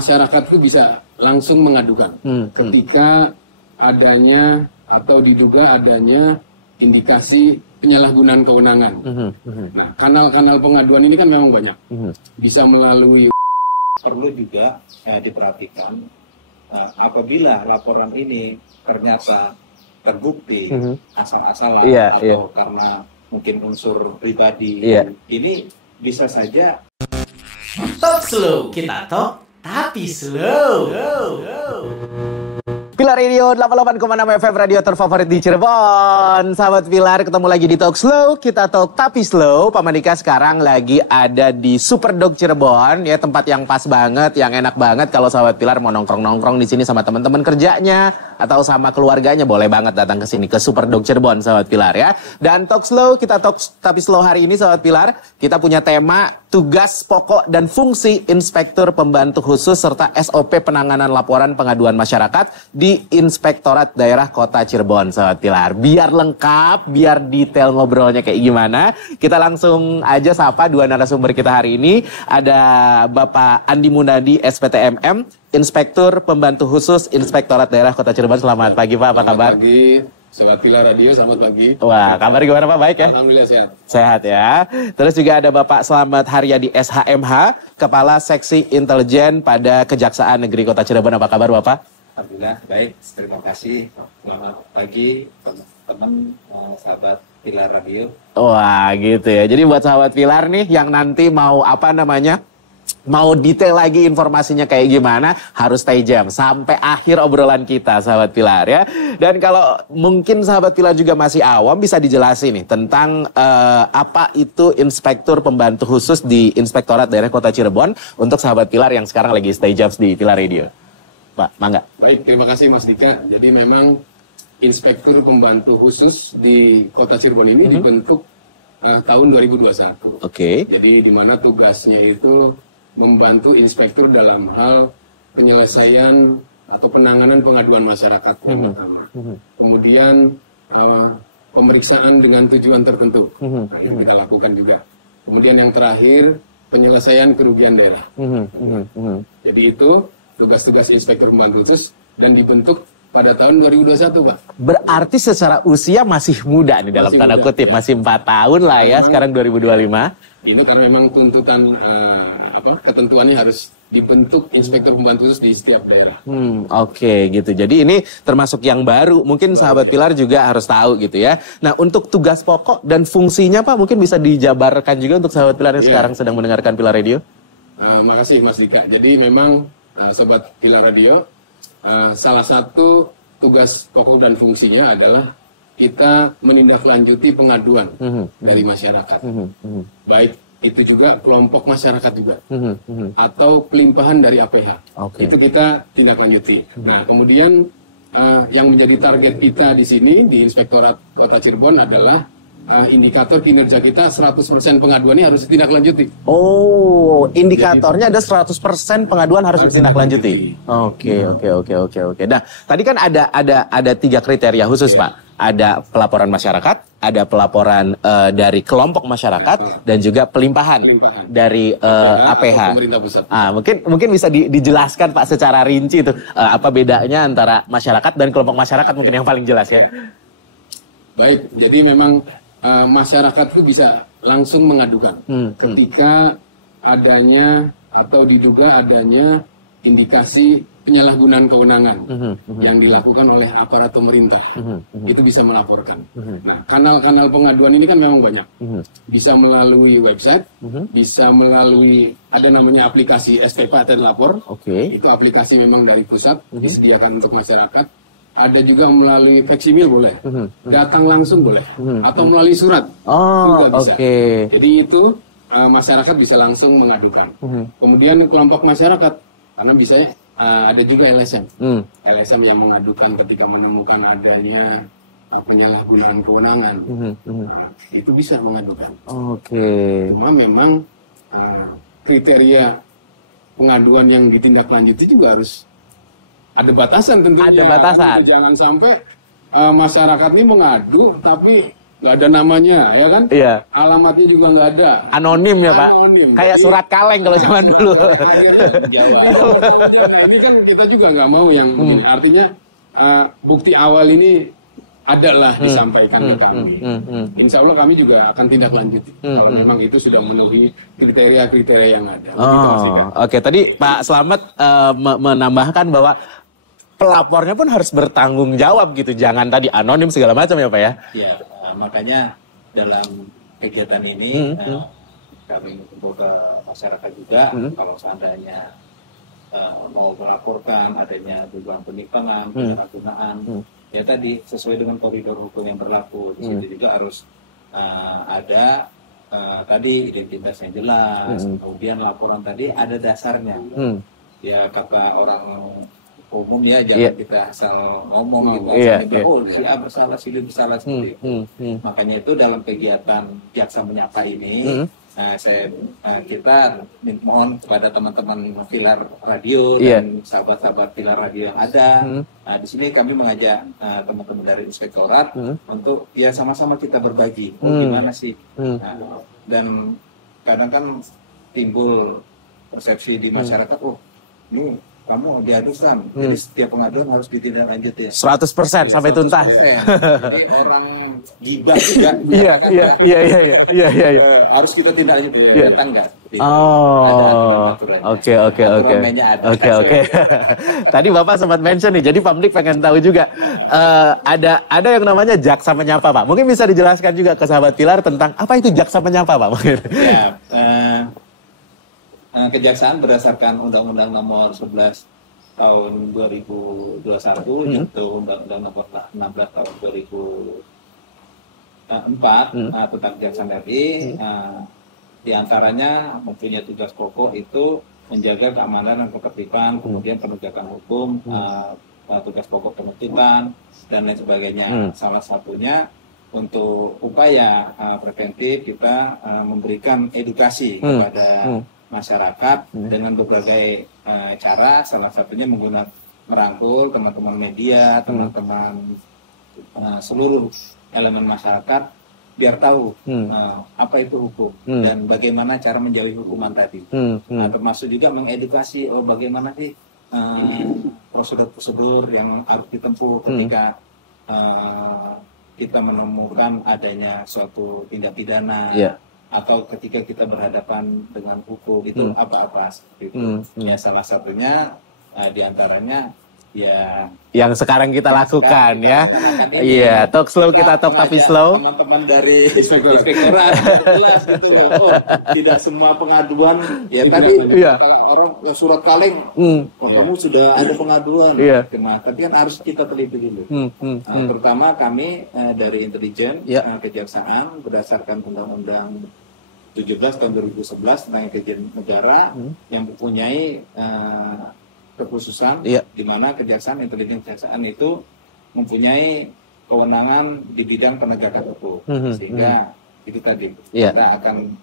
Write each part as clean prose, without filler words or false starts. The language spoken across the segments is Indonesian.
masyarakat itu bisa langsung mengadukan ketika adanya atau diduga adanya indikasi penyalahgunaan kewenangan. Nah, kanal-kanal pengaduan ini kan memang banyak. Bisa melalui perlu juga diperhatikan apabila laporan ini ternyata terbukti asal-asalan atau karena mungkin unsur pribadi, ini bisa saja Talk slow, kita talk tapi slow. Pilar Radio 88,6 FM, radio terfavorit di Cirebon. Sahabat Pilar, ketemu lagi di Talk Slow, kita talk tapi slow. Pak Mandika sekarang lagi ada di Superdog Cirebon, ya, tempat yang pas banget, yang enak banget kalau sahabat Pilar mau nongkrong-nongkrong di sini sama teman-teman kerjanya atau sama keluarganya, boleh banget datang ke sini ke Superdog Cirebon, sahabat Pilar, ya. Dan Talk Slow, kita talk tapi slow hari ini, sahabat Pilar, kita punya tema tugas pokok dan fungsi Inspektur Pembantu Khusus serta SOP penanganan laporan pengaduan masyarakat di Inspektorat Daerah Kota Cirebon, sahabat Pilar. Biar lengkap, biar detail ngobrolnya kayak gimana, kita langsung aja sapa dua narasumber kita hari ini. Ada Bapak Andi Munadi, SPTMM, Inspektur Pembantu Khusus Inspektorat Daerah Kota Cirebon. Selamat pagi, Pak. Apa kabar? Selamat pagi. Sobat Pilar Radio, selamat pagi. Wah, kabar gimana, Pak? Baik ya? Alhamdulillah sehat. Sehat ya. Terus juga ada Bapak Slamet Haryadi, SHMH, Kepala Seksi Intelijen pada Kejaksaan Negeri Kota Cirebon. Apa kabar, Bapak? alhamdulillah baik. Terima kasih. Selamat pagi teman-teman sahabat Pilar Radio. Wah, gitu ya. Jadi buat sahabat Pilar nih yang nanti mau mau detail lagi informasinya kayak gimana, harus stay jam sampai akhir obrolan kita, sahabat Pilar, ya. Dan kalau mungkin sahabat Pilar juga masih awam, bisa dijelasin nih tentang apa itu Inspektur Pembantu Khusus di Inspektorat Daerah Kota Cirebon untuk sahabat Pilar yang sekarang lagi stay jam di Pilar Radio. Pak, mangga. Baik, terima kasih Mas Dika. Jadi memang Inspektur Pembantu Khusus di Kota Cirebon ini dibentuk tahun 2021. Oke. Jadi di mana tugasnya itu membantu inspektur dalam hal penyelesaian atau penanganan pengaduan masyarakat yang pertama. Kemudian pemeriksaan dengan tujuan tertentu, nah, itu kita lakukan juga. Kemudian yang terakhir penyelesaian kerugian daerah. Jadi itu tugas-tugas inspektur pembantu khusus dan dibentuk pada tahun 2021, Pak. Berarti secara usia masih muda nih dalam tanda kutip, masih 4 tahun lah ya, sekarang 2025. Ini karena memang tuntutan ketentuannya harus dibentuk inspektur pembantu khusus di setiap daerah. Oke, gitu. Jadi ini termasuk yang baru. Mungkin sahabat Pilar juga harus tahu gitu ya. Nah, untuk tugas pokok dan fungsinya, Pak, mungkin bisa dijabarkan juga untuk sahabat Pilar yang sekarang sedang mendengarkan Pilar Radio. Makasih Mas Dika. Jadi memang sobat Pilar Radio, salah satu tugas pokok dan fungsinya adalah kita menindaklanjuti pengaduan dari masyarakat. Baik itu juga kelompok masyarakat juga. Atau pelimpahan dari APH. Itu kita tindak lanjuti. Nah, kemudian yang menjadi target kita di sini di Inspektorat Kota Cirebon adalah indikator kinerja kita 100% pengaduan ini harus ditindaklanjuti. Oh, indikatornya ada 100% pengaduan harus ditindaklanjuti. Oke. Nah, tadi kan ada 3 kriteria khusus, Pak. Ada pelaporan masyarakat, ada pelaporan dari kelompok masyarakat, dan juga pelimpahan dari APH. Pemerintah pusat. Mungkin bisa dijelaskan, Pak, secara rinci itu apa bedanya antara masyarakat dan kelompok masyarakat, mungkin yang paling jelas ya. Baik, jadi memang masyarakat itu bisa langsung mengadukan ketika adanya atau diduga adanya indikasi penyalahgunaan kewenangan yang dilakukan oleh aparat pemerintah. Itu bisa melaporkan. Nah, kanal-kanal pengaduan ini kan memang banyak. Bisa melalui website, bisa melalui ada namanya aplikasi SPP Paten Lapor. Itu aplikasi memang dari pusat disediakan untuk masyarakat. Ada juga melalui faksimil boleh, datang langsung boleh, atau melalui surat juga bisa. Jadi itu masyarakat bisa langsung mengadukan. Kemudian kelompok masyarakat, karena bisa ada juga LSM, LSM yang mengadukan ketika menemukan adanya penyalahgunaan kewenangan, itu bisa mengadukan. Cuma memang kriteria pengaduan yang ditindaklanjuti juga harus ada batasan tentunya. Ada batasan. Jangan sampai masyarakat ini mengadu tapi nggak ada namanya, ya kan? Iya. Alamatnya juga nggak ada. Anonim ya Pak? Anonim. Kayak Jadi, surat kaleng kalau zaman dulu. Nah ini kan kita juga nggak mau yang begini. Artinya bukti awal ini adalah disampaikan ke kami. Insya Allah kami juga akan tindak lanjuti kalau memang itu sudah memenuhi kriteria-kriteria yang ada. Oke. Tadi Pak Slamet menambahkan bahwa pelapornya pun harus bertanggung jawab gitu. Jangan tadi anonim segala macam ya Pak ya? Ya, makanya dalam kegiatan ini kami mengimbau ke masyarakat juga kalau seandainya mau melaporkan adanya dugaan penyimpangan, penyalahgunaan, ya tadi sesuai dengan koridor hukum yang berlaku. Di situ juga harus ada tadi identitas yang jelas, kemudian laporan tadi ada dasarnya. Ya kata orang umum ya, jangan kita asal ngomong gitu, oh si A bersalah, si B bersalah seperti itu. Makanya itu dalam kegiatan Jaksa Menyapa ini, kita mohon kepada teman-teman Pilar Radio dan sahabat-sahabat Pilar Radio yang ada. Di sini kami mengajak teman-teman dari Inspektorat untuk ya sama-sama kita berbagi. Gimana sih? Dan kadang kan timbul persepsi di masyarakat, oh ini kamu diadukan, jadi setiap pengaduan harus ditindaklanjuti. 100% sampai tuntas. Jadi orang gibah juga. Iya. Harus kita tindaklanjuti. Ternyata enggak. Oke. Tadi Bapak sempat mention nih, jadi publik pengen tahu juga. Ada yang namanya Jaksa Menyapa Pak. Mungkin bisa dijelaskan juga ke sahabat Pilar tentang apa itu Jaksa Menyapa Pak? Ya, Kejaksaan berdasarkan Undang-Undang Nomor 11 Tahun 2021 yaitu Undang-Undang Nomor 16 Tahun 2004 tentang Kejaksaan RI, diantaranya mempunyai tugas pokok itu menjaga keamanan dan ketertiban, kemudian penegakan hukum, tugas pokok penuntutan dan lain sebagainya. Salah satunya untuk upaya preventif kita memberikan edukasi kepada masyarakat dengan berbagai cara, salah satunya menggunakan merangkul teman-teman media, teman-teman seluruh elemen masyarakat biar tahu apa itu hukum dan bagaimana cara menjauhi hukuman tadi. Termasuk juga mengedukasi bagaimana sih prosedur-prosedur yang harus ditempuh ketika kita menemukan adanya suatu tindak pidana. Atau ketika kita berhadapan dengan hukum itu apa-apa seperti itu. Ya salah satunya diantaranya ya yang sekarang kita lakukan ya. Iya, talk slow kita talk tapi slow. Teman-teman dari Inspektorat jelas gitu loh. Oh, tidak semua pengaduan ya tadi orang surat kaleng. Kamu sudah ada pengaduan. Nah, tapi kan harus kita teliti dulu. Terutama kami dari intelijen kejaksaan berdasarkan Undang-Undang 17 tahun 2011 tentang intelijen negara yang mempunyai kekhususan di mana kejaksaan intelijen kejaksaan itu mempunyai kewenangan di bidang penegakan hukum, sehingga itu tadi kita akan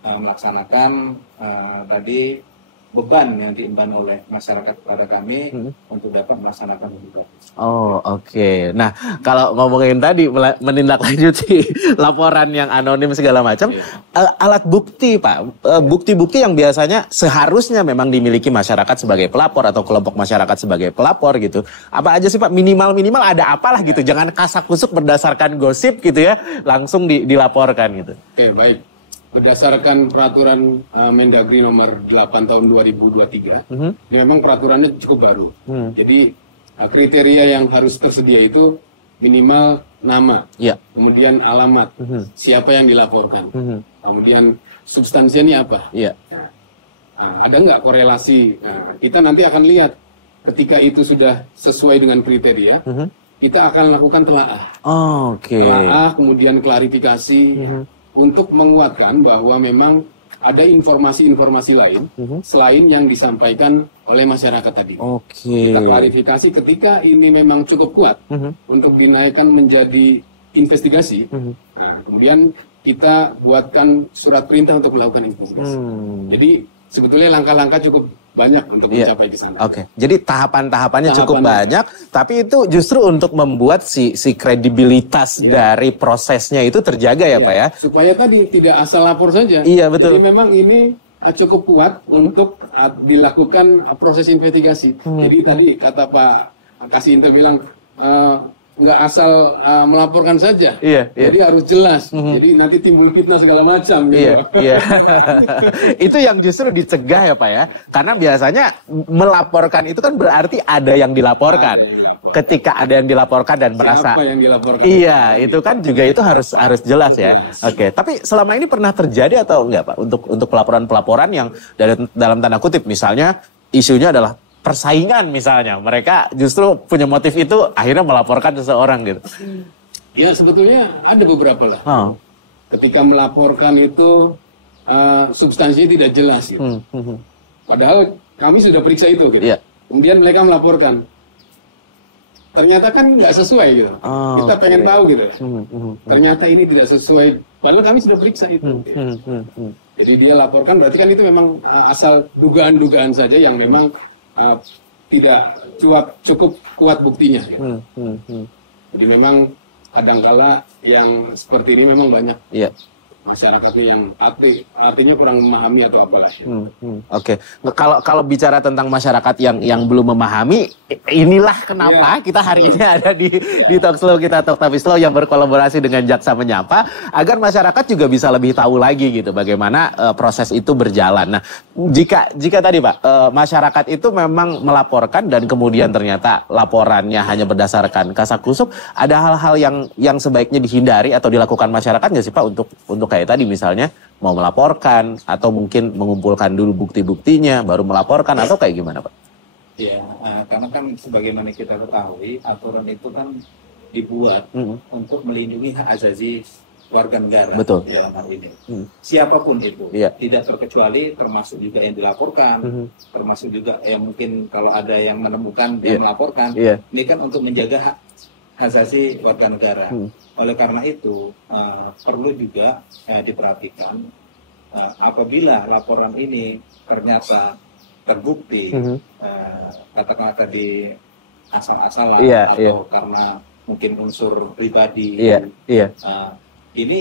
melaksanakan tadi beban yang diemban oleh masyarakat kepada kami untuk dapat melaksanakan tugas. Oke. Nah, kalau ngomongin tadi menindaklanjuti laporan yang anonim segala macam, alat bukti Pak, bukti-bukti yang biasanya seharusnya memang dimiliki masyarakat sebagai pelapor atau kelompok masyarakat sebagai pelapor gitu. Apa aja sih Pak? Minimal ada apalah gitu. Jangan kasak-kusuk berdasarkan gosip gitu ya, langsung dilaporkan gitu. Oke, baik. Berdasarkan peraturan Mendagri nomor 8 tahun 2023, ini memang peraturannya cukup baru. Jadi kriteria yang harus tersedia itu minimal nama, kemudian alamat, siapa yang dilaporkan, kemudian substansinya apa. Ada nggak korelasi? Kita nanti akan lihat ketika itu sudah sesuai dengan kriteria, kita akan lakukan telaah. Telaah, kemudian klarifikasi. Untuk menguatkan bahwa memang ada informasi-informasi lain selain yang disampaikan oleh masyarakat tadi. Kita klarifikasi ketika ini memang cukup kuat untuk dinaikkan menjadi investigasi. Nah, kemudian kita buatkan surat perintah untuk melakukan investigasi. Jadi sebetulnya langkah-langkah cukup banyak untuk mencapai ke sana. Oke. Jadi tahapannya cukup Tahapannya. banyak, tapi itu justru untuk membuat si kredibilitas dari prosesnya itu terjaga ya, Pak ya. Supaya tadi tidak asal lapor saja. Iya, betul. Jadi memang ini cukup kuat untuk dilakukan proses investigasi. Jadi tadi kata Pak Kasinto bilang nggak asal melaporkan saja. Iya. Jadi harus jelas. Jadi nanti timbul fitnah segala macam gitu. Iya. Itu yang justru dicegah ya, Pak ya. Karena biasanya melaporkan itu kan berarti ada yang dilaporkan. Ada yang dilaporkan. Ketika ada yang dilaporkan dan merasa Siapa yang dilaporkan? Iya, itu kan juga itu harus jelas ya. Oke, tapi selama ini pernah terjadi atau enggak, Pak, untuk pelaporan-pelaporan yang dalam tanda kutip misalnya isunya adalah persaingan misalnya, mereka justru punya motif itu akhirnya melaporkan seseorang gitu. Ya sebetulnya ada beberapa lah. Oh. Ketika melaporkan itu substansinya tidak jelas gitu. Padahal kami sudah periksa itu gitu. Iya. Kemudian mereka melaporkan. Ternyata kan nggak sesuai gitu. Oh, Kita pengen tahu gitu. Ternyata ini tidak sesuai. Padahal kami sudah periksa itu. Jadi dia laporkan berarti kan itu memang asal dugaan-dugaan saja yang memang tidak cukup kuat buktinya. Gitu. Jadi memang kadangkala yang seperti ini memang banyak. Iya. Masyarakatnya yang artinya kurang memahami atau apalah. Oke. Kalau bicara tentang masyarakat yang belum memahami, inilah kenapa kita hari ini ada di Talk Slow Kita Talk Tapi Slow yang berkolaborasi dengan Jaksa Menyapa agar masyarakat juga bisa lebih tahu lagi gitu bagaimana proses itu berjalan. Nah, jika tadi Pak masyarakat itu memang melaporkan dan kemudian ternyata laporannya hanya berdasarkan kasakusuk, ada hal-hal yang sebaiknya dihindari atau dilakukan masyarakat nggak sih Pak untuk kayak tadi misalnya mau melaporkan atau mungkin mengumpulkan dulu bukti-buktinya baru melaporkan atau kayak gimana Pak? Ya, karena kan sebagaimana kita ketahui aturan itu kan dibuat untuk melindungi hak asasi warga negara. Betul. Dalam hal ini. Siapapun itu, Iya. tidak terkecuali termasuk juga yang dilaporkan, termasuk juga yang mungkin kalau ada yang menemukan dan melaporkan. Iya. Ini kan untuk menjaga hak asasi warga negara. Oleh karena itu perlu juga diperhatikan apabila laporan ini ternyata terbukti katakanlah tadi asal-asalan atau karena mungkin unsur pribadi, ini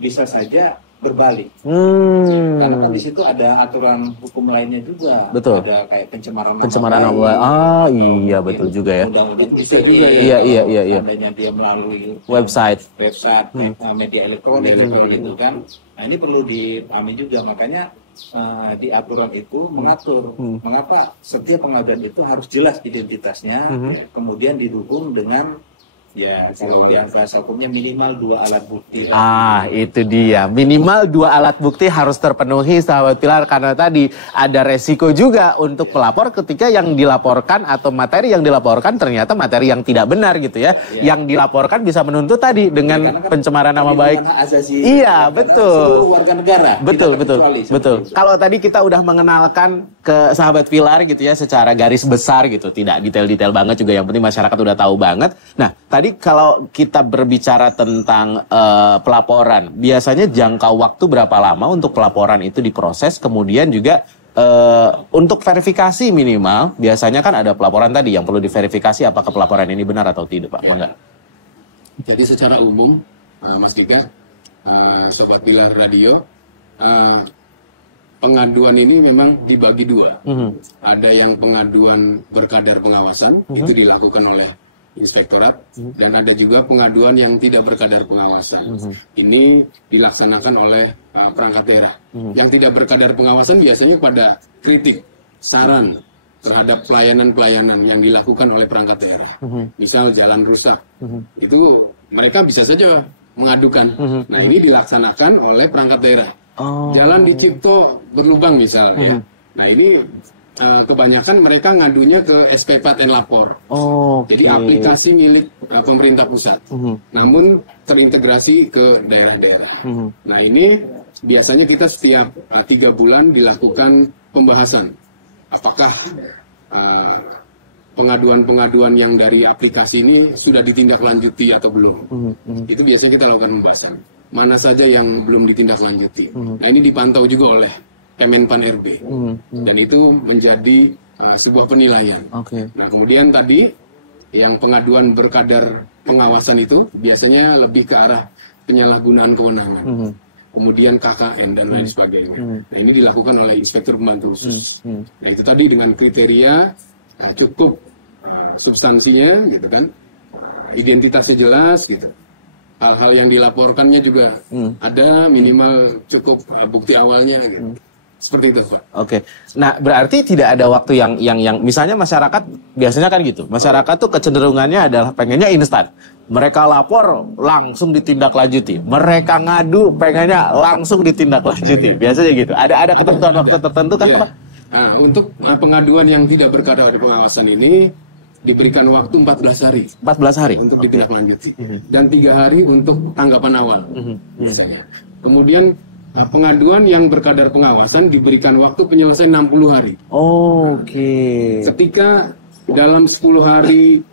bisa saja berbalik. Karena kan di situ ada aturan hukum lainnya juga. Betul. Ada kayak pencemaran nama baik. Ah iya betul juga ya. Undang-undang Bisa ITE. juga ya. Iya. Seandainya dia melalui Website. media elektronik seperti itu kan. Nah ini perlu dipahami juga, makanya di aturan itu mengatur mengapa setiap pengaduan itu harus jelas identitasnya, kemudian didukung dengan kalau bahasa hukumnya minimal 2 alat bukti. Itu dia. Minimal 2 alat bukti harus terpenuhi sahabat Pilar karena tadi ada resiko juga untuk pelapor ketika yang dilaporkan atau materi yang dilaporkan ternyata materi yang tidak benar gitu ya. Yang dilaporkan bisa menuntut tadi dengan pencemaran nama baik. Iya, betul. Seluruh warga negara. Betul. Kalau tadi kita udah mengenalkan ke sahabat Pilar gitu ya secara garis besar gitu, tidak detail-detail banget juga, yang penting masyarakat udah tahu banget. Nah, tadi kalau kita berbicara tentang pelaporan, biasanya jangka waktu berapa lama untuk pelaporan itu diproses, kemudian juga untuk verifikasi minimal, biasanya kan ada pelaporan tadi yang perlu diverifikasi apakah pelaporan ini benar atau tidak, Pak? Mangga. Jadi secara umum, Mas Dika, Sobat Pilar Radio, pengaduan ini memang dibagi 2. Ada yang pengaduan berkadar pengawasan, itu dilakukan oleh inspektorat, dan ada juga pengaduan yang tidak berkadar pengawasan. Ini dilaksanakan oleh perangkat daerah. Yang tidak berkadar pengawasan biasanya pada kritik, saran terhadap pelayanan-pelayanan yang dilakukan oleh perangkat daerah. Misal jalan rusak, itu mereka bisa saja mengadukan. Nah ini dilaksanakan oleh perangkat daerah. Jalan di Cipto berlubang misalnya. Nah ini kebanyakan mereka ngadunya ke SP4N Lapor. Jadi aplikasi milik pemerintah pusat. Namun terintegrasi ke daerah-daerah. Nah ini biasanya kita setiap 3 bulan dilakukan pembahasan. Apakah pengaduan-pengaduan yang dari aplikasi ini sudah ditindaklanjuti atau belum? Itu biasanya kita lakukan pembahasan. Mana saja yang belum ditindaklanjuti. Nah ini dipantau juga oleh Kemenpan RB. Dan itu menjadi sebuah penilaian. Nah, kemudian tadi yang pengaduan berkadar pengawasan itu biasanya lebih ke arah penyalahgunaan kewenangan. Kemudian KKN dan lain sebagainya. Nah, ini dilakukan oleh inspektur pembantu khusus. Nah, itu tadi dengan kriteria cukup substansinya gitu kan. Identitasnya jelas gitu. Hal-hal yang dilaporkannya juga ada, minimal cukup bukti awalnya gitu. Seperti itu, Pak. Nah, berarti tidak ada waktu yang misalnya masyarakat biasanya kan gitu. Masyarakat tuh kecenderungannya adalah pengennya instan. Mereka lapor langsung ditindaklanjuti. Mereka ngadu pengennya langsung ditindaklanjuti. Biasanya gitu. Ada ketentuan waktu tertentu kan, Pak? Nah, untuk pengaduan yang tidak berkadar pengawasan ini diberikan waktu 14 hari. 14 hari untuk ditindaklanjuti. Dan 3 hari untuk tanggapan awal. Misalnya. Kemudian pengaduan yang berkadar pengawasan diberikan waktu penyelesaian 60 hari. Ketika dalam 10 hari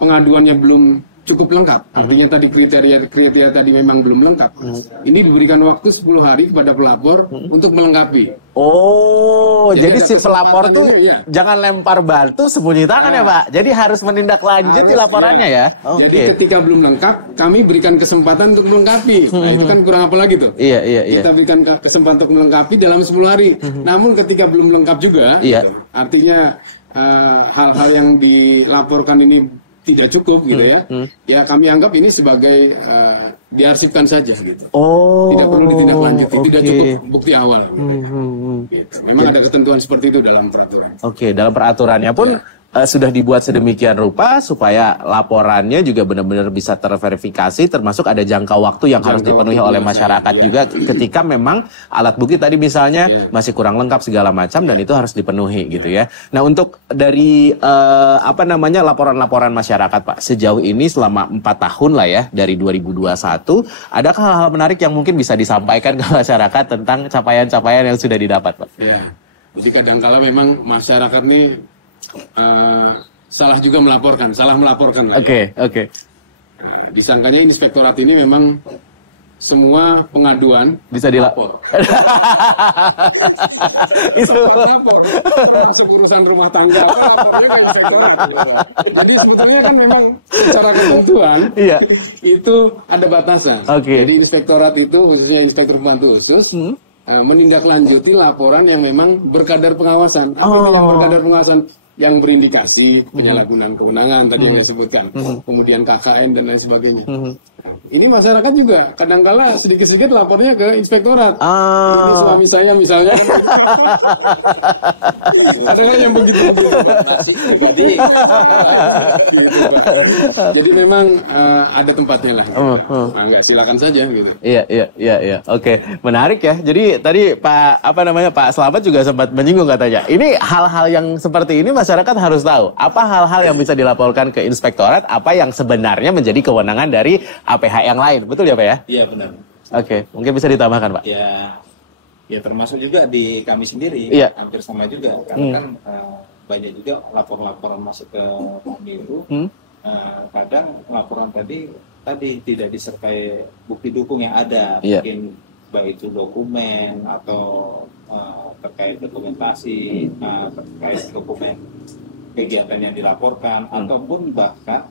pengaduannya belum cukup lengkap, artinya tadi kriteria tadi memang belum lengkap. Ini diberikan waktu 10 hari kepada pelapor untuk melengkapi. Jadi si pelapor tuh jangan lempar batu sembunyi tangan ya, Pak. Jadi harus menindaklanjuti laporannya ya. Jadi ketika belum lengkap, kami berikan kesempatan untuk melengkapi. Nah, itu kan kurang apa lagi tuh? Kita berikan kesempatan untuk melengkapi dalam 10 hari. Namun ketika belum lengkap juga, gitu, artinya hal-hal yang dilaporkan ini tidak cukup gitu ya. Ya kami anggap ini sebagai diarsipkan saja gitu. Tidak perlu ditindaklanjuti, tidak cukup bukti awal. Gitu. Memang ada ketentuan seperti itu dalam peraturan. Dalam peraturannya pun sudah dibuat sedemikian rupa supaya laporannya juga benar-benar bisa terverifikasi, termasuk ada jangka waktu yang harus dipenuhi oleh masyarakat juga ketika memang alat bukti tadi misalnya masih kurang lengkap segala macam dan itu harus dipenuhi gitu ya. Nah, untuk dari laporan-laporan masyarakat, Pak, sejauh ini selama 4 tahun lah ya dari 2021, adakah hal-hal menarik yang mungkin bisa disampaikan ke masyarakat tentang capaian-capaian yang sudah didapat, Pak? Jadi kadang-kala memang masyarakat nih salah melaporkan lah. Disangkanya inspektorat ini memang semua pengaduan bisa dilapor. Itu lapor, termasuk urusan rumah tangga lapornya ke inspektorat. Jadi sebetulnya kan memang secara ketentuan itu ada batasan. Jadi inspektorat itu khususnya inspektur pembantu khusus menindaklanjuti laporan yang memang berkadar pengawasan. Apa yang berkadar pengawasan? Yang berindikasi penyalahgunaan kewenangan tadi yang saya sebutkan, kemudian KKN dan lain sebagainya. Ini masyarakat juga kadangkala sedikit-sedikit lapornya ke inspektorat. Ini suami saya misalnya. Ada kan yang begitu. Jadi memang ada tempatnya lah. Enggak, silakan saja gitu. Iya. Menarik ya. Jadi tadi Pak Slamet juga sempat menyinggung katanya. Ini hal-hal yang seperti ini masyarakat harus tahu apa hal-hal yang bisa dilaporkan ke inspektorat, apa yang sebenarnya menjadi kewenangan dari APH yang lain. Betul ya, Pak ya? Iya, benar. Mungkin bisa ditambahkan, Pak. Ya termasuk juga di kami sendiri hampir sama juga karena kan banyak juga laporan masuk ke Pemilu. Kadang laporan tadi tidak disertai bukti dukung yang ada, mungkin baik itu dokumen atau terkait dokumentasi, terkait dokumen kegiatan yang dilaporkan, ataupun bahkan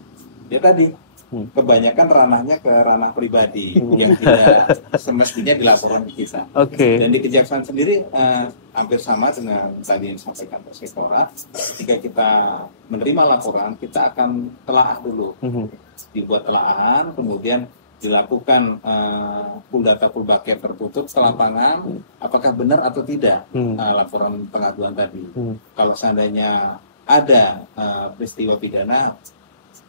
kebanyakan ranahnya ke ranah pribadi yang tidak semestinya dilaporkan ke kita. Dan di Kejaksaan sendiri hampir sama dengan tadi yang disampaikan Pak Sektora. Ketika kita menerima laporan, kita akan telaah dulu, dibuat telaahan, kemudian dilakukan pool data pool bucket tertutup ke lapangan, apakah benar atau tidak laporan pengaduan tadi. Kalau seandainya ada peristiwa pidana,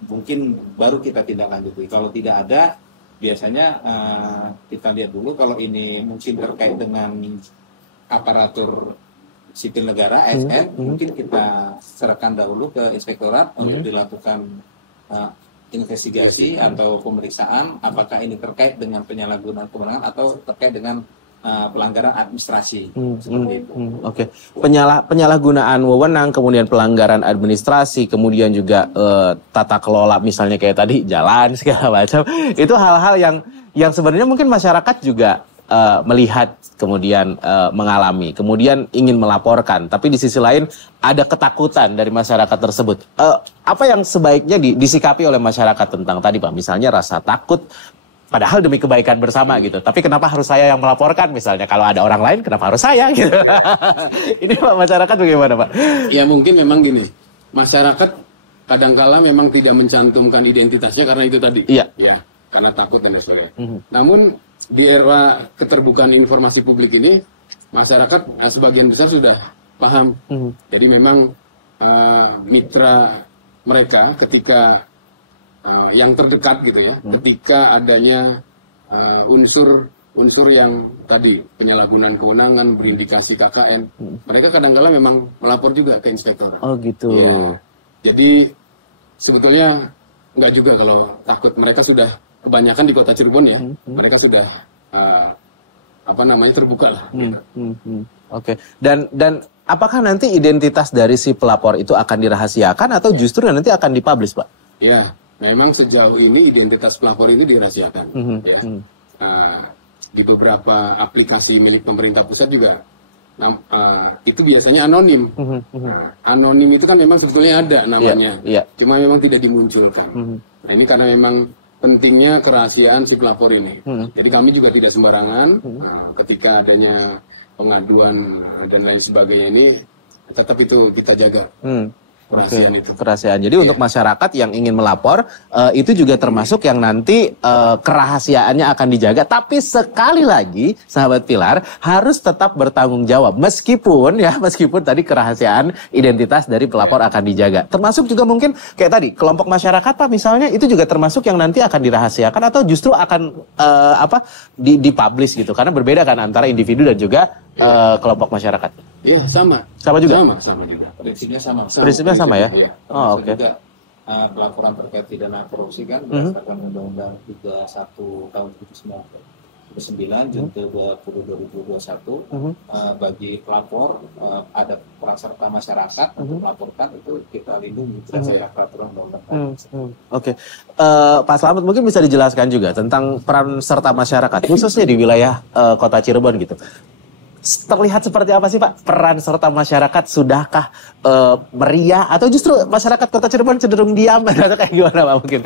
mungkin baru kita tindak lanjuti. Kalau tidak ada, biasanya kita lihat dulu kalau ini mungkin terkait dengan aparatur sipil negara, ASN, mungkin kita serahkan dahulu ke inspektorat untuk dilakukan investigasi atau pemeriksaan apakah ini terkait dengan penyalahgunaan kewenangan atau terkait dengan pelanggaran administrasi seperti itu. Penyalahgunaan wewenang, kemudian pelanggaran administrasi, kemudian juga tata kelola misalnya kayak tadi jalan segala macam. Itu hal-hal yang sebenarnya mungkin masyarakat juga melihat kemudian mengalami, kemudian ingin melaporkan, tapi di sisi lain ada ketakutan dari masyarakat tersebut. Apa yang sebaiknya disikapi oleh masyarakat tentang tadi Pak? Misalnya rasa takut, padahal demi kebaikan bersama gitu. Tapi kenapa harus saya yang melaporkan misalnya? Kalau ada orang lain kenapa harus saya gitu? Ini Pak, masyarakat bagaimana Pak? Ya mungkin memang gini, masyarakat kadangkala memang tidak mencantumkan identitasnya karena itu tadi. Iya. Ya, karena takut dan sebagainya. Namun di era keterbukaan informasi publik ini, masyarakat sebagian besar sudah paham. Jadi memang mitra mereka ketika yang terdekat gitu ya, ketika adanya unsur yang tadi penyalahgunaan kewenangan, berindikasi KKN, mereka kadang-kala memang melapor juga ke inspektorat. Oh gitu. Ya. Jadi sebetulnya nggak juga kalau takut, mereka sudah kebanyakan di kota Cirebon ya, mereka sudah terbuka lah. Oke. Dan apakah nanti identitas dari si pelapor itu akan dirahasiakan atau justru nanti akan dipublish Pak? Ya. Memang sejauh ini identitas pelapor itu dirahasiakan. Ya. Di beberapa aplikasi milik pemerintah pusat juga itu biasanya anonim. Anonim itu kan memang sebetulnya ada namanya, cuma memang tidak dimunculkan. Nah ini karena memang pentingnya kerahasiaan si pelapor ini. Jadi kami juga tidak sembarangan ketika adanya pengaduan dan lain sebagainya ini, tetap itu kita jaga. Kerahasiaan itu. Kerahasiaan. Jadi untuk masyarakat yang ingin melapor itu juga termasuk yang nanti kerahasiaannya akan dijaga. Tapi sekali lagi, sahabat Pilar harus tetap bertanggung jawab meskipun tadi kerahasiaan identitas dari pelapor akan dijaga. Termasuk juga mungkin kayak tadi kelompok masyarakat Pak misalnya itu juga termasuk yang nanti akan dirahasiakan atau justru akan dipublish gitu. Karena berbeda kan antara individu dan juga kelompok masyarakat. Iya, sama. Sama juga? Sama juga. Prinsipnya sama. Prinsipnya sama ya? Iya. Oh, oke. Juga pelaporan terkait pidana korupsi kan berdasarkan Undang-Undang 31 tahun 2009 junto 2021 bagi pelapor ada peran serta masyarakat untuk melaporkan itu kita lindungi berdasarkan peraturan undang-undang. Oke. Pak Slamet mungkin bisa dijelaskan juga tentang peran serta masyarakat khususnya di wilayah Kota Cirebon gitu. Terlihat seperti apa sih Pak peran serta masyarakat? Sudahkah meriah atau justru masyarakat Kota Cirebon cenderung diam atau kayak gimana Pak mungkin?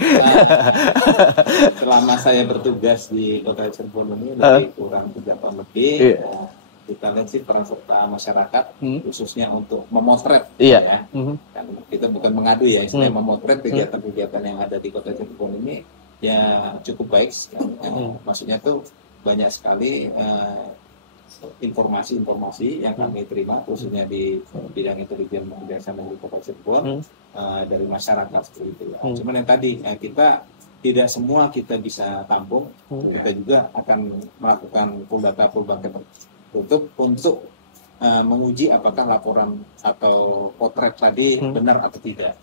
Selama saya bertugas di Kota Cirebon ini lebih kurang 3 tahun lebih, kita lihat sih peran serta masyarakat khususnya untuk memotret ya. Kan kita bukan mengadu ya, istilahnya memotret kegiatan-kegiatan yang ada di Kota Cirebon ini ya cukup baik. Maksudnya tuh banyak sekali informasi-informasi yang kami terima khususnya di bidang intelijen Kejaksaan Negeri Kota Cirebon dari masyarakat seperti itu ya. Cuman yang tadi kita tidak semua kita bisa tampung, kita juga akan melakukan pool data pool bucket tertutup untuk menguji apakah laporan atau potret tadi benar atau tidak.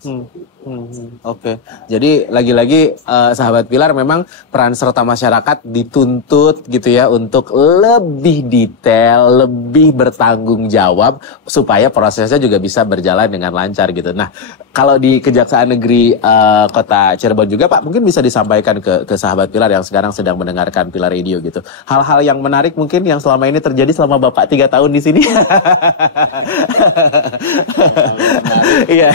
Oke. Jadi lagi-lagi sahabat Pilar memang peran serta masyarakat dituntut gitu ya untuk lebih detail, lebih bertanggung jawab supaya prosesnya juga bisa berjalan dengan lancar gitu. Nah, kalau di Kejaksaan Negeri Kota Cirebon juga Pak mungkin bisa disampaikan ke sahabat Pilar yang sekarang sedang mendengarkan Pilar Radio gitu. Hal-hal yang menarik mungkin yang selama ini terjadi selama Bapak 3 tahun di sini. Iya.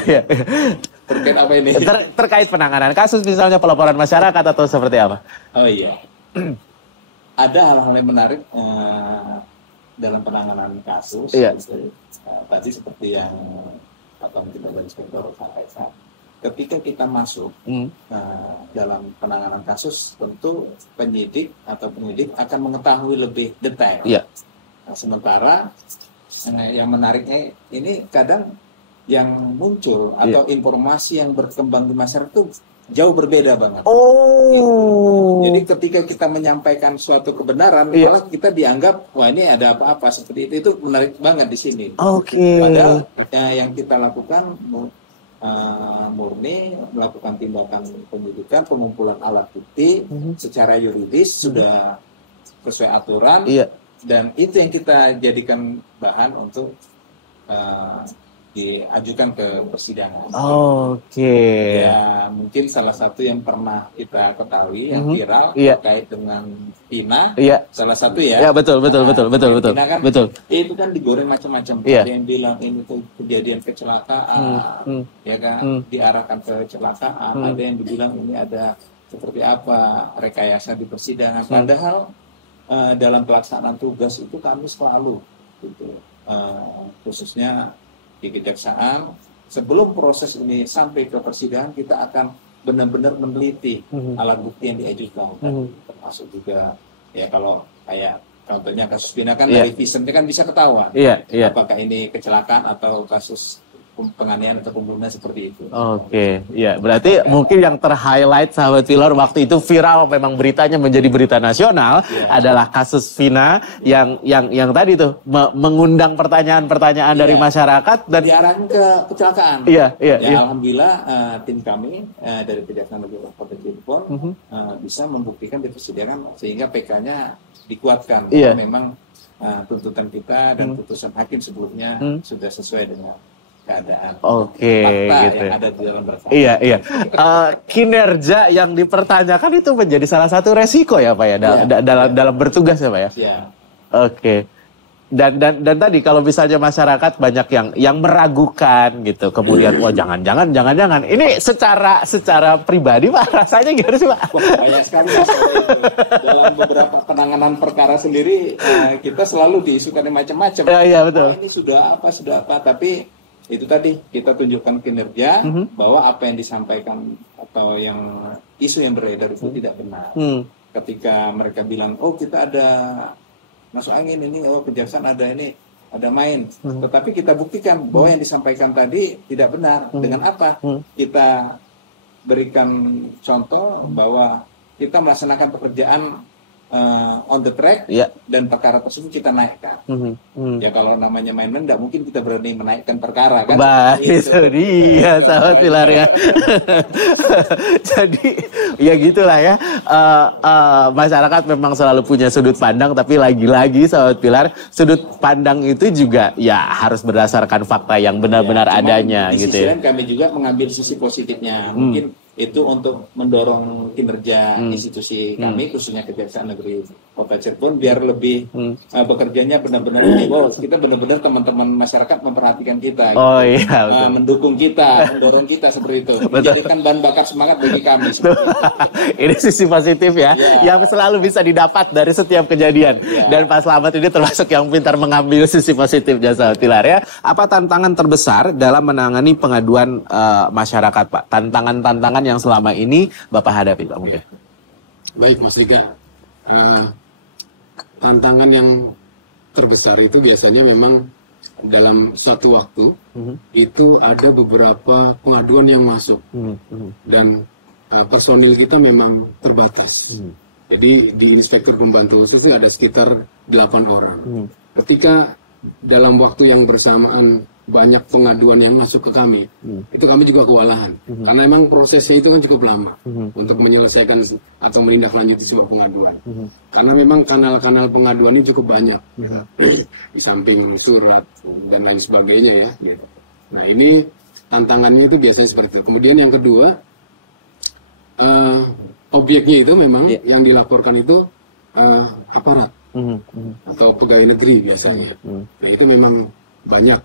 Terkait apa ini? Terkait penanganan kasus misalnya pelaporan masyarakat atau seperti apa? Oh iya. Ada hal-hal yang menarik dalam penanganan kasus. Iya. Tadi seperti yang Pak Komite dan Inspektor sampaikan. Ketika kita masuk dalam penanganan kasus, tentu penyidik akan mengetahui lebih detail. Iya. Nah, sementara yang menariknya ini kadang yang muncul atau informasi yang berkembang di masyarakat itu jauh berbeda banget. Jadi ketika kita menyampaikan suatu kebenaran, malah kita dianggap wah ini ada apa-apa seperti itu menarik banget di sini. Padahal yang kita lakukan murni melakukan tindakan penyidikan, pengumpulan alat bukti secara yuridis sudah sesuai aturan. Dan itu yang kita jadikan bahan untuk diajukan ke persidangan. Oke. Ya, mungkin salah satu yang pernah kita ketahui yang viral Iya. terkait dengan Vina. Iya. Salah satu ya. Ya, betul. Vina kan, Betul. itu kan digoreng macam-macam. Iya. Ada yang bilang ini tuh kejadian kecelakaan, ya kan, diarahkan ke kecelakaan. Ada yang dibilang ini ada seperti apa rekayasa di persidangan. Padahal dalam pelaksanaan tugas itu kami selalu, gitu, khususnya di kejaksaan, sebelum proses ini sampai ke persidangan kita akan benar-benar meneliti alat bukti yang diajukan, termasuk juga ya kalau kayak contohnya kasus Vina kan dari visionnya kan bisa ketahuan apakah ini kecelakaan atau kasus penganiayaan atau pembunuhan seperti itu. Oke, ya berarti mungkin yang ter-highlight sahabat Pilar waktu itu viral memang beritanya menjadi berita nasional adalah kasus Vina yang tadi tuh mengundang pertanyaan-pertanyaan dari masyarakat dan diarahkan ke kecelakaan. Iya. Alhamdulillah tim kami dari Kejaksaan Negeri Kota Cirebon bisa membuktikan di persidangan sehingga PK-nya dikuatkan. Memang tuntutan kita dan putusan hakim sebelumnya sudah sesuai dengan keadaan. Fakta gitu. yang ada di dalam berkas. Iya. Kinerja yang dipertanyakan itu menjadi salah satu resiko ya Pak ya dalam bertugas ya Pak ya. Iya. Oke. Dan tadi kalau misalnya masyarakat banyak yang meragukan gitu, kemudian wah jangan. Ini secara pribadi Pak rasanya gimana sih Pak? Banyak sekali masalah itu. Dalam beberapa penanganan perkara sendiri kita selalu diisukan macam-macam. Iya betul. Ini sudah apa, tapi itu tadi kita tunjukkan kinerja bahwa apa yang disampaikan atau yang isu yang beredar itu tidak benar. Ketika mereka bilang kita ada masuk angin ini, kejaksaan ada main, tetapi kita buktikan bahwa yang disampaikan tadi tidak benar. Dengan apa? Kita berikan contoh bahwa kita melaksanakan pekerjaan on the track dan perkara tersebut kita naikkan. Ya kalau namanya main-main nggak mungkin kita berani menaikkan perkara kan. Itu dia sahabat Pilar ya. Jadi ya gitulah ya. Masyarakat memang selalu punya sudut pandang, tapi lagi-lagi sahabat Pilar, sudut pandang itu juga ya harus berdasarkan fakta yang benar-benar adanya di gitu sisi ya. lain kami juga mengambil sisi positifnya. Mungkin itu untuk mendorong kinerja institusi kami, khususnya Kejaksaan Negeri Kota Cirebon, biar lebih bekerjanya benar-benar kita benar-benar teman-teman masyarakat memperhatikan kita, gitu. Mendukung kita, mendorong kita seperti itu, menjadikan bahan bakar semangat bagi kami. Ini sisi positif ya, yang selalu bisa didapat dari setiap kejadian. Dan Pak Slamet ini termasuk yang pintar mengambil sisi positifnya sahabat Pilar ya. Apa tantangan terbesar dalam menangani pengaduan masyarakat Pak? Tantangan yang selama ini Bapak hadapi Pak mungkin? Baik Mas Dika, tantangan yang terbesar itu biasanya memang dalam satu waktu itu ada beberapa pengaduan yang masuk dan personil kita memang terbatas. Jadi di Inspektur Pembantu Khusus ada sekitar 8 orang. Ketika dalam waktu yang bersamaan banyak pengaduan yang masuk ke kami, itu kami juga kewalahan. Karena memang prosesnya itu kan cukup lama untuk menyelesaikan atau menindaklanjuti sebuah pengaduan. Karena memang kanal-kanal pengaduan ini cukup banyak, di samping surat dan lain sebagainya ya. Gitu. Nah ini tantangannya itu biasanya seperti itu. Kemudian yang kedua, objeknya itu memang yang dilaporkan itu aparat atau pegawai negeri biasanya. Nah itu memang banyak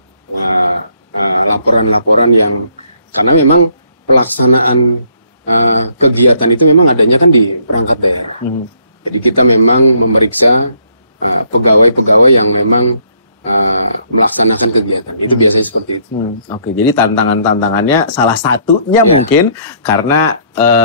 laporan-laporan yang karena memang pelaksanaan kegiatan itu memang adanya kan di perangkat daerah. Jadi kita memang memeriksa pegawai-pegawai yang memang melaksanakan kegiatan. Itu biasanya seperti itu. Oke, jadi tantangannya salah satunya mungkin karena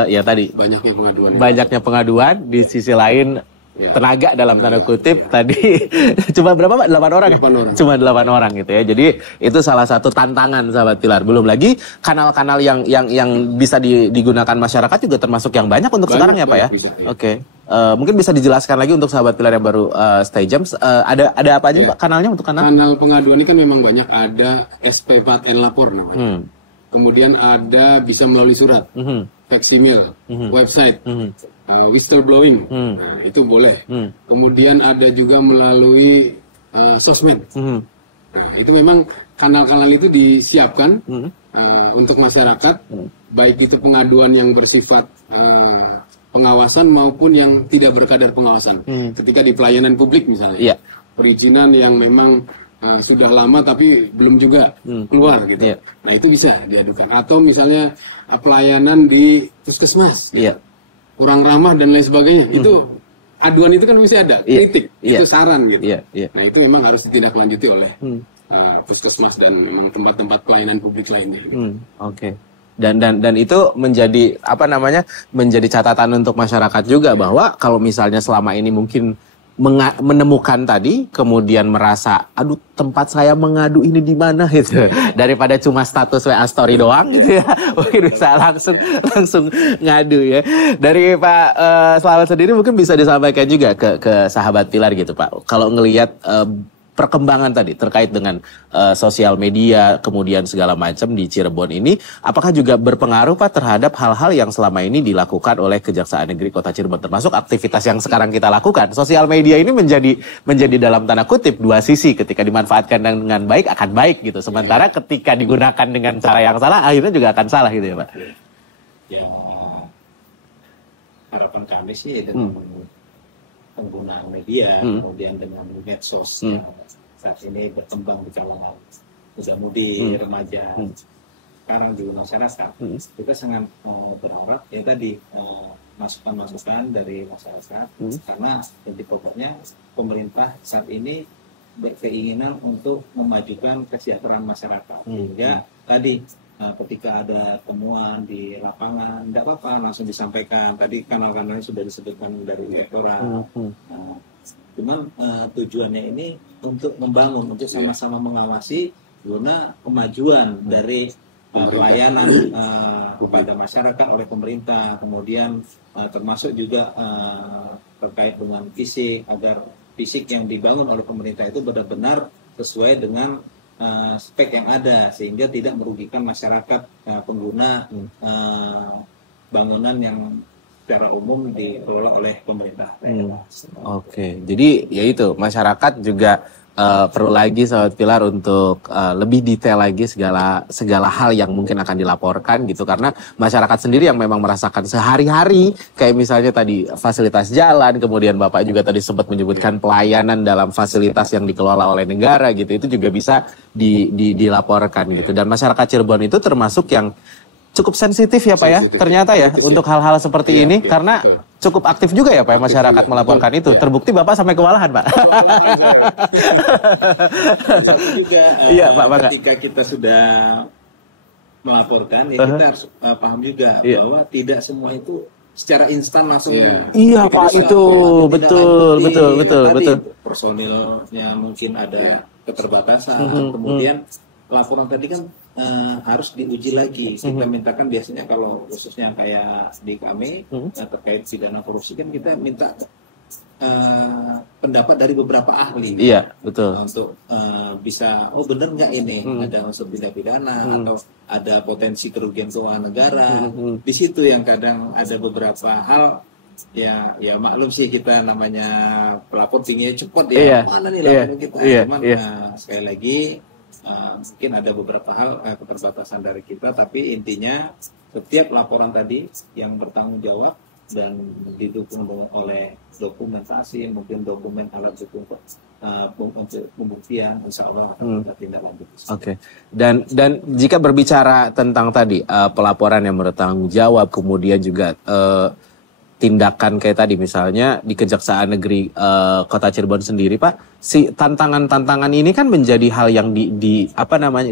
ya tadi banyaknya pengaduan, di sisi lain tenaga dalam tanda kutip tadi cuma berapa Pak? 8 orang ya? 8 orang. Cuma 8 orang gitu ya. Jadi itu salah satu tantangan sahabat Pilar. Belum lagi kanal-kanal yang bisa digunakan masyarakat juga termasuk yang banyak untuk sekarang ya Pak ya? Oke. Mungkin bisa dijelaskan lagi untuk sahabat Pilar yang baru stay jam. Ada apa aja Pak kanalnya untuk kanal? Kanal pengaduan ini kan memang banyak. Ada SP4N lapor namanya. Kemudian ada bisa melalui surat, faksimil, website, whistleblowing, nah, itu boleh. Kemudian ada juga melalui sosmed. Nah, itu memang kanal-kanal itu disiapkan untuk masyarakat, baik itu pengaduan yang bersifat pengawasan maupun yang tidak berkadar pengawasan. Ketika di pelayanan publik misalnya, perizinan yang memang sudah lama tapi belum juga keluar gitu. Nah itu bisa diadukan. Atau misalnya pelayanan di puskesmas, kurang ramah dan lain sebagainya. Itu aduan itu kan mesti ada, kritik, itu saran gitu. Nah itu memang harus ditindaklanjuti oleh puskesmas dan memang tempat-tempat pelayanan publik lainnya. Oke. Dan itu menjadi menjadi catatan untuk masyarakat juga bahwa kalau misalnya selama ini mungkin menemukan tadi kemudian merasa aduh tempat saya mengadu ini di mana gitu daripada cuma status WA story doang gitu ya, mungkin bisa langsung ngadu ya. Dari Pak Slamet sendiri mungkin bisa disampaikan juga ke sahabat Pilar gitu Pak, kalau ngelihat perkembangan tadi terkait dengan sosial media kemudian segala macam di Cirebon ini, apakah juga berpengaruh Pak terhadap hal-hal yang selama ini dilakukan oleh Kejaksaan Negeri Kota Cirebon, termasuk aktivitas yang sekarang kita lakukan? Sosial media ini menjadi dalam tanda kutip dua sisi, ketika dimanfaatkan dengan baik akan baik gitu, sementara ketika digunakan dengan cara yang salah akhirnya juga akan salah gitu ya Pak. Ya harapan kami sih dengan penggunaan media, kemudian dengan medsos yang saat ini berkembang di kalangan muda-mudi, remaja, sekarang di masyarakat, kita sangat berharap ya tadi masukan-masukan dari masyarakat, karena inti pokoknya pemerintah saat ini berkeinginan untuk memajukan kesejahteraan masyarakat, sehingga tadi ketika ada temuan di lapangan, tidak apa-apa langsung disampaikan. Tadi kanal-kanalnya sudah disebutkan dari direktorat. Cuman tujuannya ini untuk membangun, untuk sama-sama mengawasi guna kemajuan dari pelayanan kepada masyarakat oleh pemerintah. Kemudian termasuk juga terkait dengan fisik, agar fisik yang dibangun oleh pemerintah itu benar-benar sesuai dengan spek yang ada, sehingga tidak merugikan masyarakat pengguna bangunan yang secara umum dikelola oleh pemerintah. Oke, jadi ya itu masyarakat juga perlu lagi sahabat Pilar untuk lebih detail lagi segala hal yang mungkin akan dilaporkan gitu, karena masyarakat sendiri yang memang merasakan sehari-hari kayak misalnya tadi fasilitas jalan, kemudian Bapak juga tadi sempat menyebutkan pelayanan dalam fasilitas yang dikelola oleh negara gitu, itu juga bisa dilaporkan gitu. Dan masyarakat Cirebon itu termasuk yang cukup sensitif ya Pak ya, ternyata ya untuk hal-hal seperti ini, karena cukup aktif juga ya Pak masyarakat melaporkan itu. Terbukti Bapak sampai kewalahan Pak. Juga Pak, ketika kita sudah melaporkan ya kita harus paham juga bahwa tidak semua itu secara instan langsung. Iya Pak, itu betul. Personilnya mungkin ada keterbatasan, kemudian laporan tadi kan harus diuji lagi. Kita mintakan biasanya kalau khususnya kayak di kami terkait pidana korupsi kan kita minta pendapat dari beberapa ahli. Iya, betul. Untuk bisa benar nggak ini ada unsur tindak pidana atau ada potensi kerugian keuangan negara. Di situ yang kadang ada beberapa hal ya maklum sih, kita namanya pelapor pinginnya cepat ya. Mana nih laporan kita? Cuman sekali lagi mungkin ada beberapa hal keterbatasan dari kita, tapi intinya setiap laporan tadi yang bertanggung jawab dan didukung oleh dokumentasi, mungkin dokumen alat bukti untuk pembuktian, insya Allah akan kita tindak lanjut. Oke. Dan jika berbicara tentang tadi pelaporan yang bertanggung jawab, kemudian juga tindakan kayak tadi misalnya di Kejaksaan Negeri Kota Cirebon sendiri Pak, si tantangan ini kan menjadi hal yang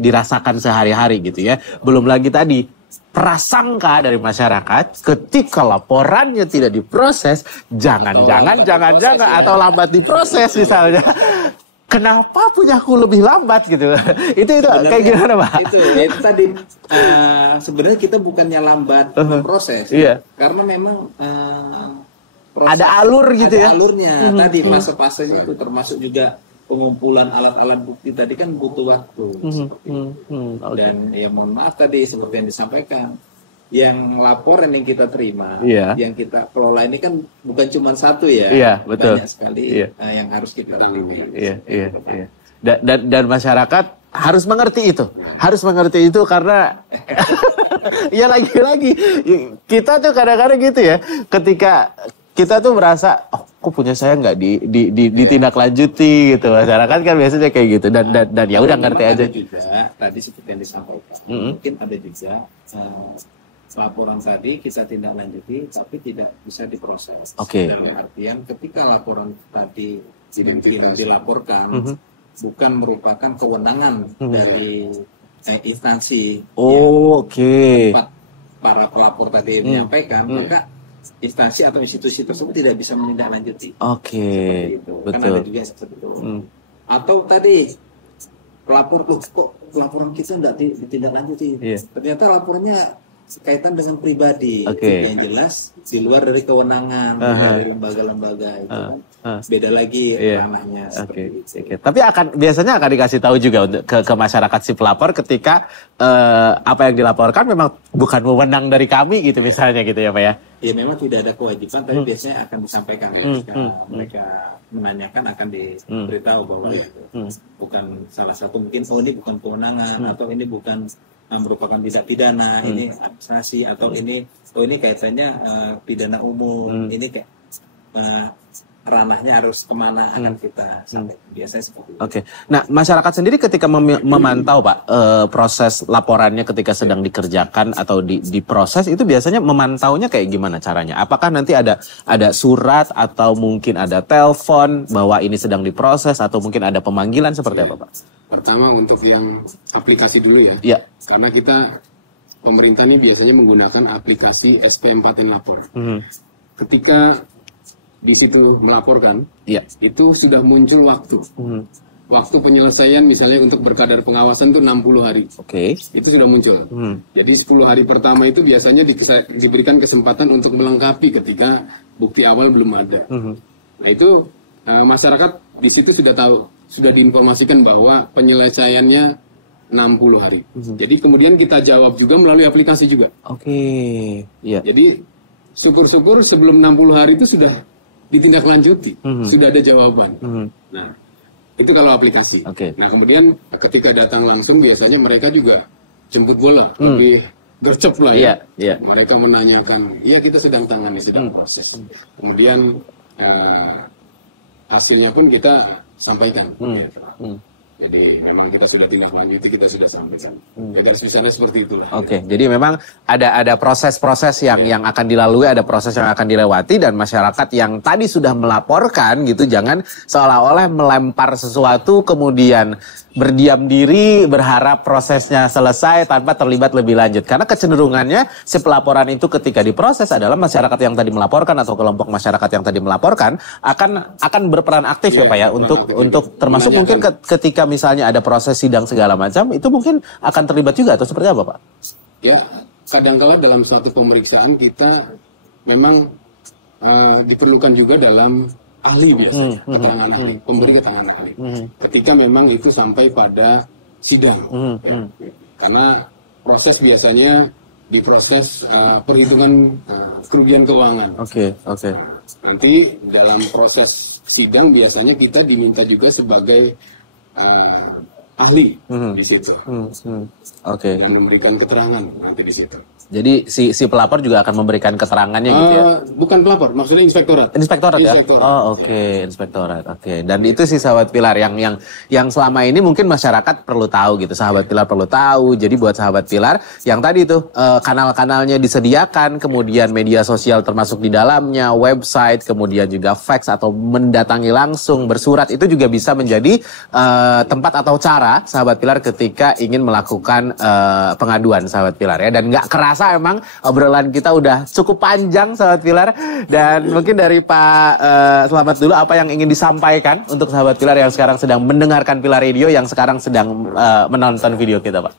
dirasakan sehari-hari gitu ya. Belum lagi tadi prasangka dari masyarakat ketika laporannya tidak diproses, jangan-jangan atau lambat diproses misalnya. Kenapa punyaku lebih lambat gitu? Itu kayak gimana Pak? Itu tadi sebenarnya kita bukannya lambat proses, karena memang proses, ada alur gitu ada ya. Alurnya tadi fase-fasenya itu termasuk juga pengumpulan alat-alat bukti tadi kan butuh waktu. Dan ya mohon maaf tadi seperti yang disampaikan, yang laporan yang kita terima, yang kita kelola ini kan bukan cuma satu ya, betul. Banyak sekali yang harus kita tanggung. Dan masyarakat harus mengerti itu karena ya lagi-lagi kita tuh kadang-kadang gitu ya, ketika kita tuh merasa kok punya saya nggak ditindaklanjuti gitu, masyarakat kan biasanya kayak gitu dan ya udah ngerti aja. Juga tadi seperti yang disampaikan, mungkin ada juga laporan tadi kita tindak lanjuti tapi tidak bisa diproses. Dalam artian ketika laporan tadi dilaporkan bukan merupakan kewenangan dari instansi tempat para pelapor tadi menyampaikan, maka instansi atau institusi tersebut tidak bisa menindaklanjuti. Seperti itu. Betul. Kan ada juga seperti itu. Atau tadi pelapor kok laporan kita tidak ditindaklanjuti. Ternyata laporannya kaitan dengan pribadi, yang jelas di luar dari kewenangan dari lembaga-lembaga itu kan beda lagi ranahnya seperti itu. Tapi biasanya akan dikasih tahu juga untuk ke masyarakat si pelapor ketika apa yang dilaporkan memang bukan wewenang dari kami gitu misalnya gitu ya Pak ya. Ya memang tidak ada kewajiban, tapi biasanya akan disampaikan ketika mereka menanyakan, akan diberitahu bahwa itu bukan salah satu, mungkin ini bukan kewenangan atau ini bukan merupakan tindak pidana, ini administrasi, atau ini kaitannya pidana umum, ini kayak ranahnya harus kemana akan kita sampai. Biasanya seperti itu. Nah, masyarakat sendiri ketika memantau Pak proses laporannya ketika sedang dikerjakan atau diproses itu biasanya memantaunya kayak gimana caranya? Apakah nanti ada surat atau mungkin ada telepon bahwa ini sedang diproses atau mungkin ada pemanggilan seperti apa Pak? Pertama untuk yang aplikasi dulu ya. Karena pemerintah ini biasanya menggunakan aplikasi SP4N Lapor. Ketika di situ melaporkan, itu sudah muncul waktu. Waktu penyelesaian misalnya untuk berkadar pengawasan itu 60 hari. Itu sudah muncul. Jadi 10 hari pertama itu biasanya diberikan kesempatan untuk melengkapi ketika bukti awal belum ada. Nah itu masyarakat di situ sudah tahu, sudah diinformasikan bahwa penyelesaiannya 60 hari. Jadi kemudian kita jawab juga melalui aplikasi juga. Jadi syukur-syukur sebelum 60 hari itu sudah ditindaklanjuti, sudah ada jawaban. Nah, itu kalau aplikasi. Nah, kemudian ketika datang langsung biasanya mereka juga jemput bola, lebih gercep lah ya. Mereka menanyakan, kita sedang tangani, sedang proses. Kemudian hasilnya pun kita sampaikan. Jadi memang kita sudah tindak lanjuti, kita sudah sampaikan. Garis besarnya seperti itulah. Jadi memang ada proses-proses yang akan dilalui, ada proses yang akan dilewati, dan masyarakat yang tadi sudah melaporkan gitu jangan seolah-olah melempar sesuatu kemudian berdiam diri berharap prosesnya selesai tanpa terlibat lebih lanjut. Karena kecenderungannya si pelaporan itu ketika diproses adalah masyarakat yang tadi melaporkan atau kelompok masyarakat yang tadi melaporkan akan berperan aktif ya Pak ya untuk termasuk mungkin ketika misalnya ada proses sidang segala macam, itu mungkin akan terlibat juga atau seperti apa Pak? Ya, kadangkala dalam suatu pemeriksaan kita memang diperlukan juga dalam ahli biasa, keterangan ahli, pemberi keterangan ahli. Ketika memang itu sampai pada sidang. Karena proses biasanya diproses perhitungan kerugian keuangan. Nanti dalam proses sidang biasanya kita diminta juga sebagai ahli di situ, dan memberikan keterangan nanti di situ. Jadi si pelapor juga akan memberikan keterangannya gitu ya? Bukan pelapor, maksudnya inspektorat. Inspektorat ya? Inspektorat. Dan itu sih sahabat Pilar yang selama ini mungkin masyarakat perlu tahu gitu, sahabat Pilar perlu tahu. Jadi buat sahabat Pilar yang tadi tuh kanal-kanalnya disediakan, kemudian media sosial termasuk di dalamnya, website, kemudian juga fax atau mendatangi langsung, bersurat, itu juga bisa menjadi tempat atau cara sahabat Pilar ketika ingin melakukan pengaduan sahabat Pilar ya. Dan nggak keras emang obrolan kita udah cukup panjang sahabat Pilar, dan mungkin dari Pak Selamat dulu apa yang ingin disampaikan untuk sahabat Pilar yang sekarang sedang mendengarkan Pilar Radio, yang sekarang sedang menonton video kita Pak.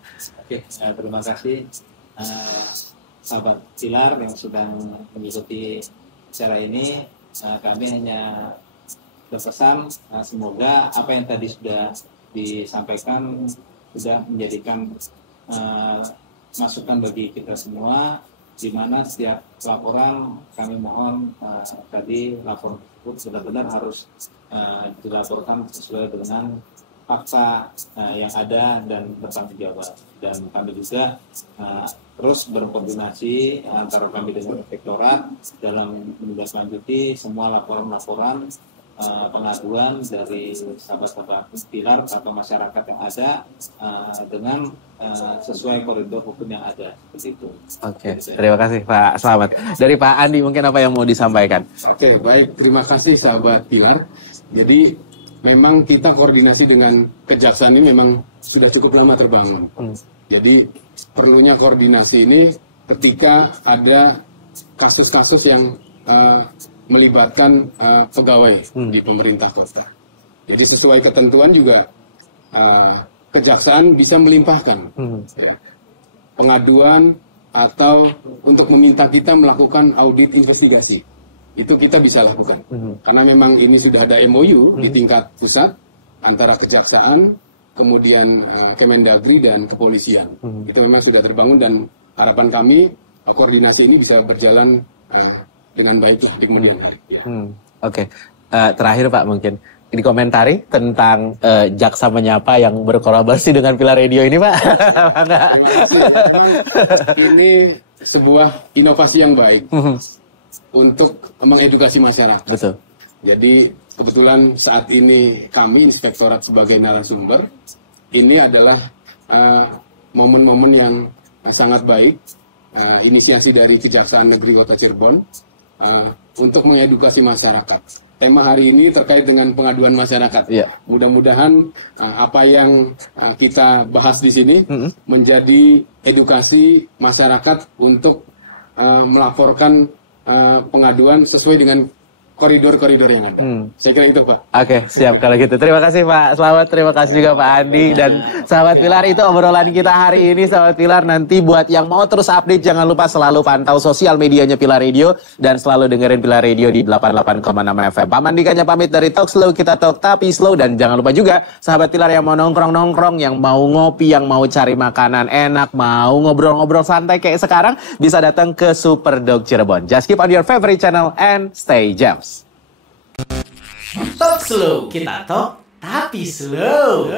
Terima kasih sahabat Pilar yang sedang mengikuti acara ini. Kami hanya berpesan semoga apa yang tadi sudah disampaikan sudah menjadikan masukan bagi kita semua, di mana setiap laporan kami mohon tadi laporan tersebut benar-benar harus dilaporkan sesuai dengan fakta yang ada dan bertanggung jawab. Dan kami juga terus berkoordinasi antara kami dengan inspektorat dalam menindaklanjuti semua laporan-laporan pengaduan dari sahabat-sahabat pilar atau masyarakat yang ada dengan sesuai koridor hukum yang ada, seperti itu. Oke, terima kasih Pak Slamet. Dari Pak Andi mungkin apa yang mau disampaikan? Oke, baik, terima kasih sahabat pilar. Jadi memang kita koordinasi dengan kejaksaan ini memang sudah cukup lama terbangun. Jadi perlunya koordinasi ini ketika ada kasus-kasus yang melibatkan pegawai di pemerintah kota. Jadi sesuai ketentuan juga kejaksaan bisa melimpahkan ya, pengaduan atau untuk meminta kita melakukan audit investigasi. Itu kita bisa lakukan. Karena memang ini sudah ada MOU di tingkat pusat antara kejaksaan, kemudian Kemendagri dan kepolisian. Itu memang sudah terbangun dan harapan kami koordinasi ini bisa berjalan dengan baiklah di kemudian hari. Ya. Oke. Terakhir Pak mungkin dikomentari tentang jaksa menyapa yang berkolaborasi dengan Pilar Radio ini Pak. Terima kasih. Memang ini sebuah inovasi yang baik untuk mengedukasi masyarakat. Betul. Jadi kebetulan saat ini kami inspektorat sebagai narasumber, ini adalah momen-momen yang sangat baik, inisiasi dari Kejaksaan Negeri Kota Cirebon untuk mengedukasi masyarakat. Tema hari ini terkait dengan pengaduan masyarakat. Iya. Mudah-mudahan apa yang kita bahas di sini menjadi edukasi masyarakat untuk melaporkan pengaduan sesuai dengan koridor-koridor yang ada. Saya kira itu Pak. Oke, siap kalau gitu. Terima kasih Pak Slamet, terima kasih juga Pak Andi dan sahabat Pilar, itu obrolan kita hari ini sahabat Pilar. Nanti buat yang mau terus update jangan lupa selalu pantau sosial medianya Pilar Radio dan selalu dengerin Pilar Radio di 88,6 FM. Pak Mandikanya pamit dari Talk Slow, kita talk tapi slow, dan jangan lupa juga sahabat Pilar yang mau nongkrong-nongkrong, yang mau ngopi, yang mau cari makanan enak, mau ngobrol-ngobrol santai kayak sekarang, bisa datang ke Superdog Cirebon. Just keep on your favorite channel and stay jams. Talk slow, kita talk tapi slow.